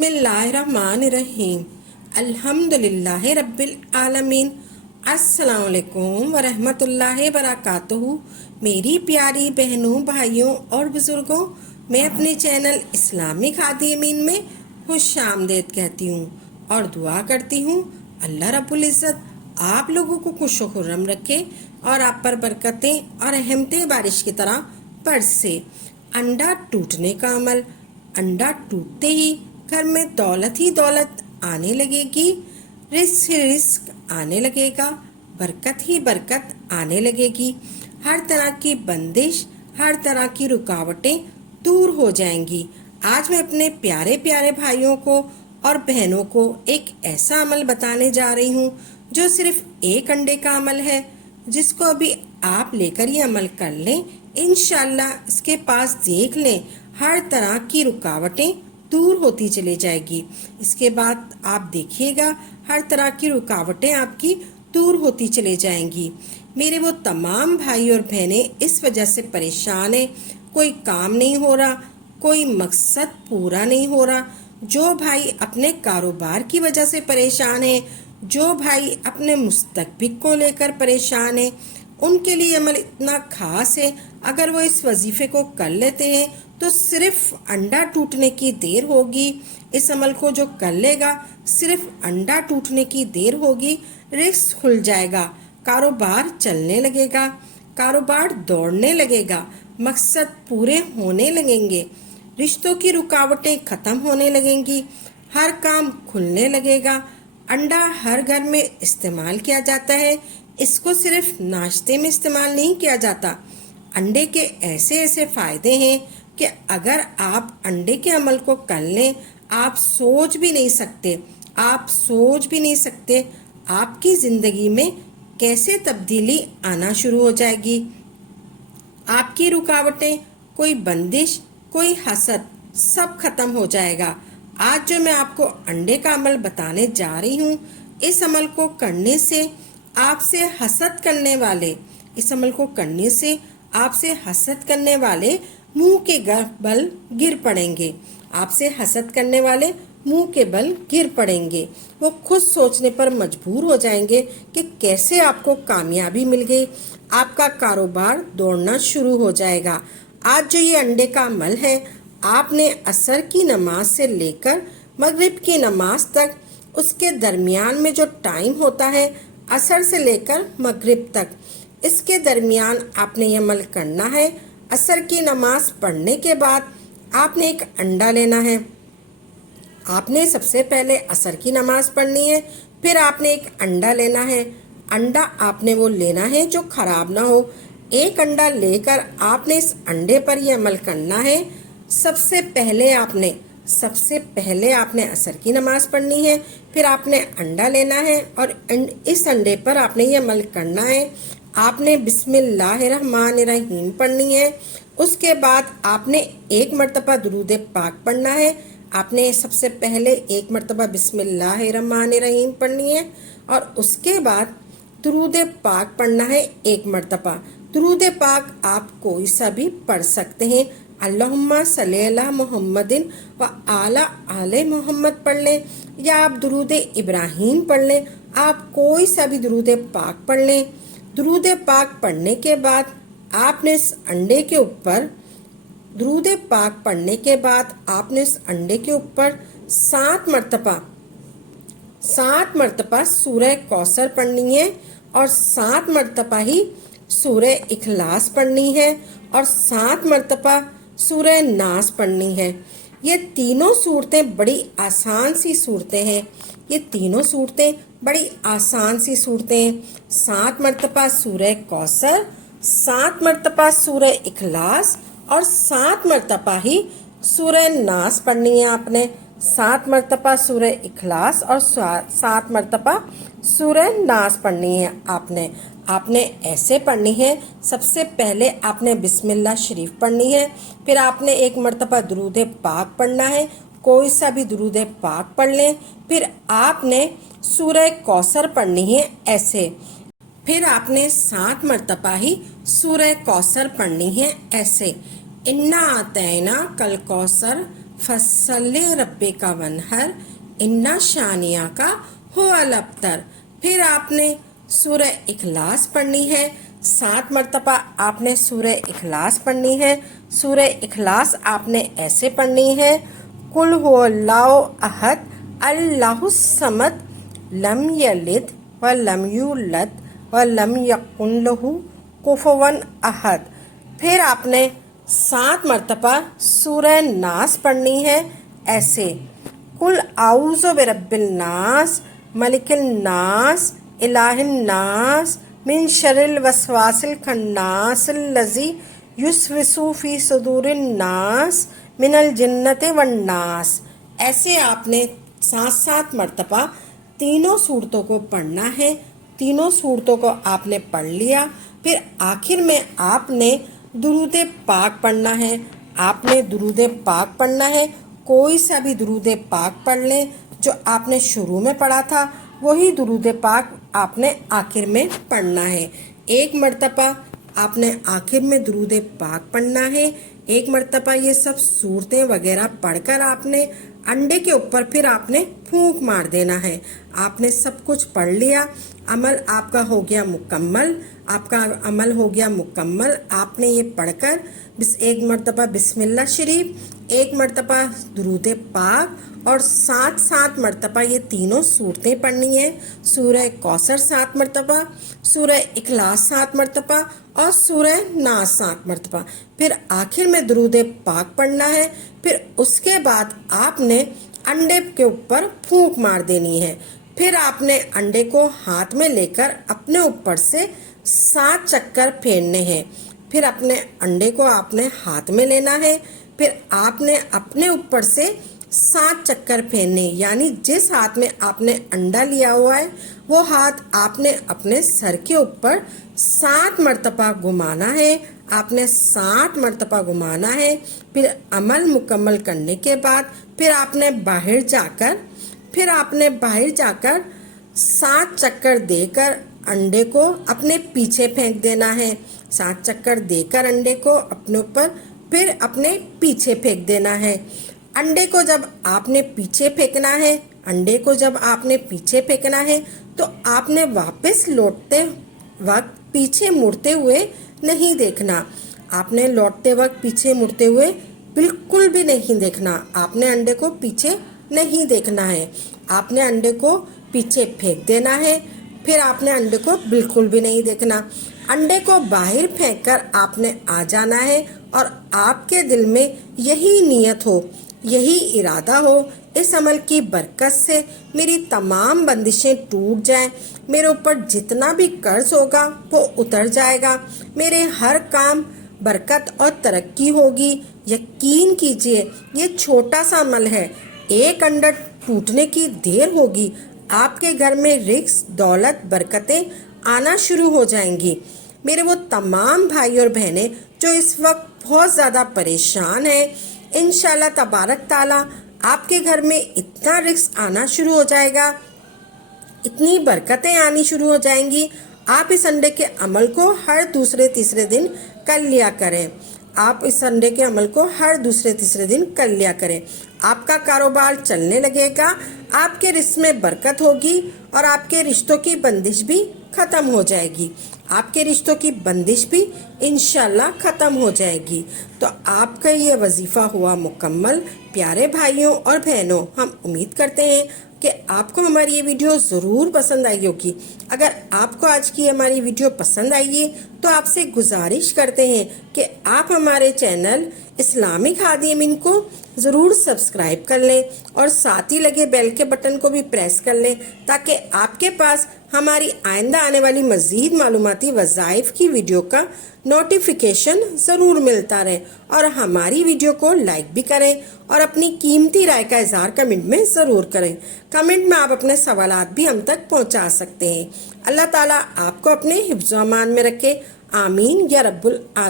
बिस्मिल्लाहिर्रहमानिर्रहीम अल्हम्दुलिल्लाहि रब्बिल आलमीन। अस्सलाम वालेकुम वरहमतुल्लाहि वबरकातुहू। मेरी प्यारी बहनों, भाइयों और बुज़ुर्गों, मैं अपने चैनल इस्लामिक हादिमीन में खुश आमदेद कहती हूँ और दुआ करती हूँ अल्लाह रब्बुल इज़्ज़त आप लोगों को खुश खुर्रम रखे और आप पर बरकतें और रहमतें बारिश की तरह बरसे। अंडा टूटने का अमल। अंडा टूटते ही घर में दौलत ही दौलत आने लगेगी, रिस्क ही रिस्क आने लगेगा, बरकत ही बरकत आने लगेगी। हर तरह की बंदिश, हर तरह की रुकावटें दूर हो जाएंगी। आज मैं अपने प्यारे प्यारे भाइयों को और बहनों को एक ऐसा अमल बताने जा रही हूँ जो सिर्फ एक अंडे का अमल है, जिसको अभी आप लेकर ये अमल कर लें। इंशाल्लाह इसके पास देख लें, हर तरह की रुकावटें दूर होती चली जाएगी। इसके बाद आप देखिएगा हर तरह की रुकावटें आपकी दूर होती चली जाएंगी। मेरे वो तमाम भाई और बहनें इस वजह से परेशान हैं, कोई काम नहीं हो रहा, कोई मकसद पूरा नहीं हो रहा। जो भाई अपने कारोबार की वजह से परेशान है, जो भाई अपने मुस्तकबिल को लेकर परेशान है, उनके लिए अमल इतना खास है। अगर वो इस वजीफे को कर लेते हैं तो सिर्फ अंडा टूटने की देर होगी। इस अमल को जो कर लेगा, सिर्फ अंडा टूटने की देर होगी, रिस्क खुल जाएगा, कारोबार चलने लगेगा, कारोबार दौड़ने लगेगा, मकसद पूरे होने लगेंगे, रिश्तों की रुकावटें खत्म होने लगेंगी, हर काम खुलने लगेगा। अंडा हर घर में इस्तेमाल किया जाता है, इसको सिर्फ नाश्ते में इस्तेमाल नहीं किया जाता। अंडे के ऐसे ऐसे फायदे हैं कि अगर आप अंडे के अमल को कर लें, आप सोच भी नहीं सकते, आप सोच भी नहीं सकते आपकी ज़िंदगी में कैसे तब्दीली आना शुरू हो जाएगी। आपकी रुकावटें, कोई बंदिश, कोई हसद, सब खत्म हो जाएगा। आज जो मैं आपको अंडे का अमल बताने जा रही हूँ, इस अमल को करने से आपसे हसद करने वाले, इस अमल को करने से आपसे हसद करने वाले मुंह के बल गिर पड़ेंगे। आपसे हसद करने वाले मुंह के बल गिर पड़ेंगे। वो खुद सोचने पर मजबूर हो जाएंगे कि कैसे आपको कामयाबी मिल गई, आपका कारोबार दौड़ना शुरू हो जाएगा। आज जो ये अंडे का अमल है, आपने असर की नमाज से लेकर मगरिब की नमाज तक, उसके दरमियान में जो टाइम होता है, असर से लेकर मगरिब तक, इसके दरमियान आपने ये अमल करना है। असर की नमाज पढ़ने के बाद आपने एक अंडा लेना है। आपने सबसे पहले असर की नमाज पढ़नी है, फिर आपने एक अंडा लेना है। अंडा आपने वो लेना है जो खराब ना हो। एक अंडा लेकर आपने इस अंडे पर ये अमल करना है। सबसे पहले आपने असर की नमाज पढ़नी है, फिर आपने अंडा लेना है और इस अंडे पर आपने ये अमल करना है। आपने बिस्मिल्लाहिर्रहमानिर्रहीम पढ़नी है। उसके बाद आपने एक मरतबा दुरूद पाक पढ़ना है। आपने सबसे पहले एक मरतबा बिस्मिल्लाहिर्रहमानिर्रहीम पढ़नी है और उसके बाद दुरूद पाक पढ़ना है एक मरतबा। दुरूद पाक आप कोई सा भी पढ़ सकते हैं। अल्लाहुम्मा सल्ली अला मुहम्मदिन व आला आले मोहम्मद पढ़ लें, या आप दुरूद इब्राहीम पढ़ लें। आप कोई सा भी दुरूद पाक पढ़ लें। दुरूद पाक पढ़ने के बाद आपने इस अंडे के ऊपर, दुरूद पाक पढ़ने के बाद आपने इस अंडे के ऊपर 7 मरतबा सूरह कौसर पढ़नी है और 7 मरतबा ही सूरह इखलास पढ़नी है और 7 मरतबा सूरह नास पढ़नी है। ये तीनों सूरतें बड़ी आसान सी सूरतें हैं। ये तीनों सूरतें बड़ी आसान सी सूरतें हैं। 7 मरतबा सूरह कौसर, 7 मरतबा सूरह इखलास और 7 मरतबा ही सूरह नास पढ़नी है आपने। 7 मरतबा सूरह इखलास और 7 मरतबा सूरह नास पढ़नी है आपने ऐसे पढ़नी है। सबसे पहले आपने बिस्मिल्लाह शरीफ पढ़नी है, फिर आपने एक मरतबा दुरूद पाक पढ़ना है, कोई सा भी दुरूद पाक पढ़ लें, फिर आपने सूरह कौसर पढ़नी है ऐसे, फिर आपने 7 मरतबा ही सूरह कौसर पढ़नी है ऐसे। इन्ना आतैना कल कौसर फस्सल्लि रब्बिका वन्हर इन्ना शानिया का हो अलअब्तर। फिर आपने सूरह इखलास पढ़नी है। 7 मरतबा आपने सूरह इखलास पढ़नी है। सूरह इखलास आपने ऐसे पढ़नी है, कुल हुवल्लाहु अहद अल्लाहुस समद लम यलिद व लम यूलद व लम यकुन लहू कुफुवन अहद। फिर आपने 7 मरतबा सूरह नास पढ़नी है ऐसे, कुल आऊज़ु बिरब्बिल नास मलिकिल नास इलाहिन नास मिन शर्रिल वसवासिल खन्नासिल लज़ी युस्विसु फी सुदूरिन नास मिनल जिन्नति वन नास। ऐसे आपने 7 मरतबा तीनों सूरतों को पढ़ना है। तीनों सूरतों को आपने पढ़ लिया, फिर आखिर में आपने दुरूद पाक पढ़ना है। आपने दुरूद पाक पढ़ना है, कोई सा भी दुरूद पाक पढ़ लें। जो आपने शुरू में पढ़ा था वही दुरूद पाक आपने आखिर में पढ़ना है। 1 मरतबा आपने आखिर में दुरूद पाक पढ़ना है। 1 मरतबा ये सब सूरतें वगैरह पढ़कर आपने अंडे के ऊपर फिर आपने फूंक मार देना है। आपने सब कुछ पढ़ लिया, अमल आपका हो गया मुकम्मल। आपका अमल हो गया मुकम्मल। आपने ये पढ़कर 1 मरतबा बिस्मिल्लाह शरीफ, 1 मरतबा दुरूद पाक और 7 मरतबा ये तीनों सूरतें पढ़नी है। सूरह कौसर 7 मरतबा, सूरह इखलास 7 मरतबा और सूरह नास 7 मरतबा। फिर आखिर में दुरूद पाक पढ़ना है। फिर उसके बाद आपने अंडे के ऊपर फूंक मार देनी है। फिर आपने अंडे को हाथ में लेकर अपने ऊपर से 7 चक्कर फेरने हैं। फिर अपने अंडे को आपने हाथ में लेना है। फिर आपने अपने ऊपर से 7 चक्कर फेरने, यानी जिस हाथ में आपने अंडा लिया हुआ है वो हाथ आपने अपने सर के ऊपर 7 मरतबा घुमाना है। आपने 7 मरतबा घुमाना है। फिर अमल मुकम्मल करने के बाद फिर आपने बाहर जाकर 7 चक्कर देकर अंडे को अपने पीछे फेंक देना है। 7 चक्कर देकर अंडे को अपने ऊपर फिर अपने पीछे फेंक देना है। अंडे को जब आपने पीछे फेंकना है तो आपने वापस लौटते वक्त पीछे मुड़ते हुए नहीं देखना। आपने लौटते वक्त पीछे मुड़ते हुए बिल्कुल भी नहीं देखना। आपने अंडे को पीछे नहीं देखना है। आपने अंडे को पीछे फेंक देना है। फिर आपने अंडे को बिल्कुल भी नहीं देखना। अंडे को बाहर फेंककर आपने आ जाना है और आपके दिल में यही नियत हो, यही इरादा हो, इस अमल की बरकत से मेरी तमाम बंदिशें टूट जाएं, मेरे ऊपर जितना भी कर्ज होगा वो उतर जाएगा, मेरे हर काम बरकत और तरक्की होगी। यकीन कीजिए ये छोटा सा अमल है, एक अंडा टूटने की देर होगी, आपके घर में रिज़्क़, दौलत, बरकतें आना शुरू हो जाएंगी। मेरे वो तमाम भाई और बहनें जो इस वक्त बहुत ज़्यादा परेशान हैं, इंशाल्लाह तबारक ताला आपके घर में इतना रिज़्क़ आना शुरू हो जाएगा, इतनी बरकतें आनी शुरू हो जाएंगी। आप इस अंडे के अमल को हर दूसरे तीसरे दिन कर लिया करें। आप इस अंडे के अमल को हर दूसरे तीसरे दिन कर लिया करें। आपका कारोबार चलने लगेगा, आपके रिज़्क़ में बरकत होगी और आपके रिश्तों की बंदिश भी ख़त्म हो जाएगी। आपके रिश्तों की बंदिश भी इंशाल्लाह ख़त्म हो जाएगी। तो आपका ये वजीफ़ा हुआ मुकम्मल। प्यारे भाइयों और बहनों, हम उम्मीद करते हैं कि आपको हमारी ये वीडियो ज़रूर पसंद आई होगी। अगर आपको आज की हमारी वीडियो पसंद आई है तो आपसे गुजारिश करते हैं कि आप हमारे चैनल इस्लामिक हादी अमीन को ज़रूर सब्सक्राइब कर लें और साथ ही लगे बेल के बटन को भी प्रेस कर लें ताकि आपके पास हमारी आइंदा आने वाली मज़ीद मालूमाती वज़ाइफ की वीडियो का नोटिफिकेशन ज़रूर मिलता रहे। और हमारी वीडियो को लाइक भी करें और अपनी कीमती राय का इज़हार कमेंट में ज़रूर करें। कमेंट में आप अपने सवालात भी हम तक पहुंचा सकते हैं। अल्लाह ताला आपको अपने हिफ्ज़-ओ-अमान में रखे। आमीन या रब्बुल आलमीन।